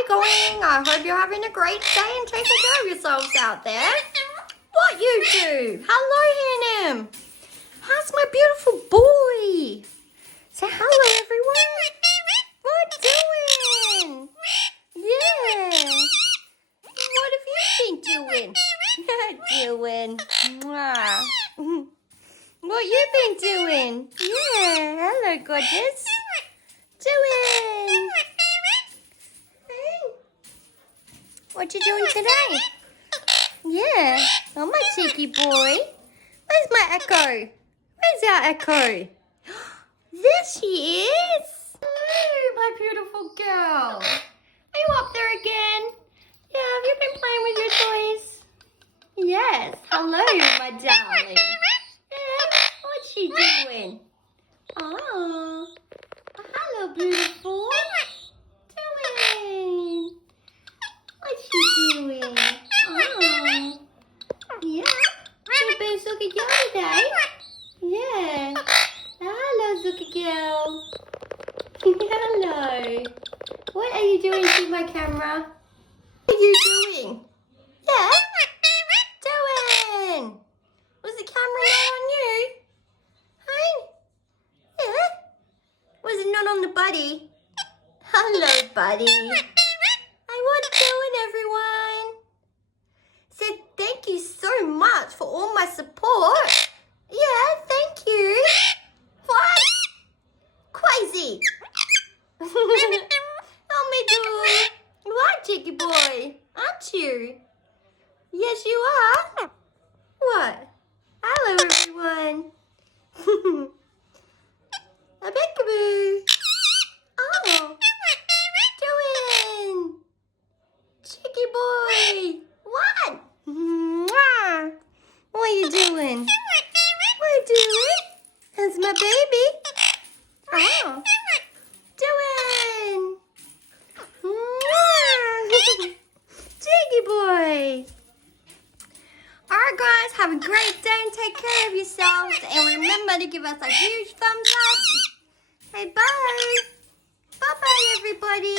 day going? I hope you're having a great day and taking care of yourselves out there. What you do? Hello, Hannah. How's my beautiful boy? Say hello, everyone. What doing? Yeah. What have you been doing? Doing. Mwah. What you been doing? Yeah. Hello, gorgeous. Doing. Hey. What you doing today? Yeah. Oh, my cheeky boy. Where's my Echo? Where's our Echo? There she is. Hello, my beautiful girl. Are you up there again? Yeah, have you been playing with your toys? Yes. Hello, my darling. Yeah. What's she doing? Oh. Hello, beautiful. Doing. What's she doing? Oh. Yeah. Hey, babe, look at you today. Yeah. Hello, Zuki girl. Hello. What are you doing to my camera? What are you doing? Yeah? Doing. Was the camera not on you? Hey? Yeah? Was it not on the buddy? Hello, buddy. Hey, what doing, everyone? Said thank you so much for all my support. Yeah, thank you. What? Crazy. Help me do. You are cheeky boy, aren't you? Yes, you are. What? Hello, everyone. A peekaboo. Oh. Doing. Cheeky boy. What? Mwah. What are you doing? What are you doing? That's my baby. Oh. Doing. Mwah. Cheeky boy. Alright guys, have a great day and take care of yourselves. And remember to give us a huge thumbs up. Hey, bye. Bye-bye, everybody.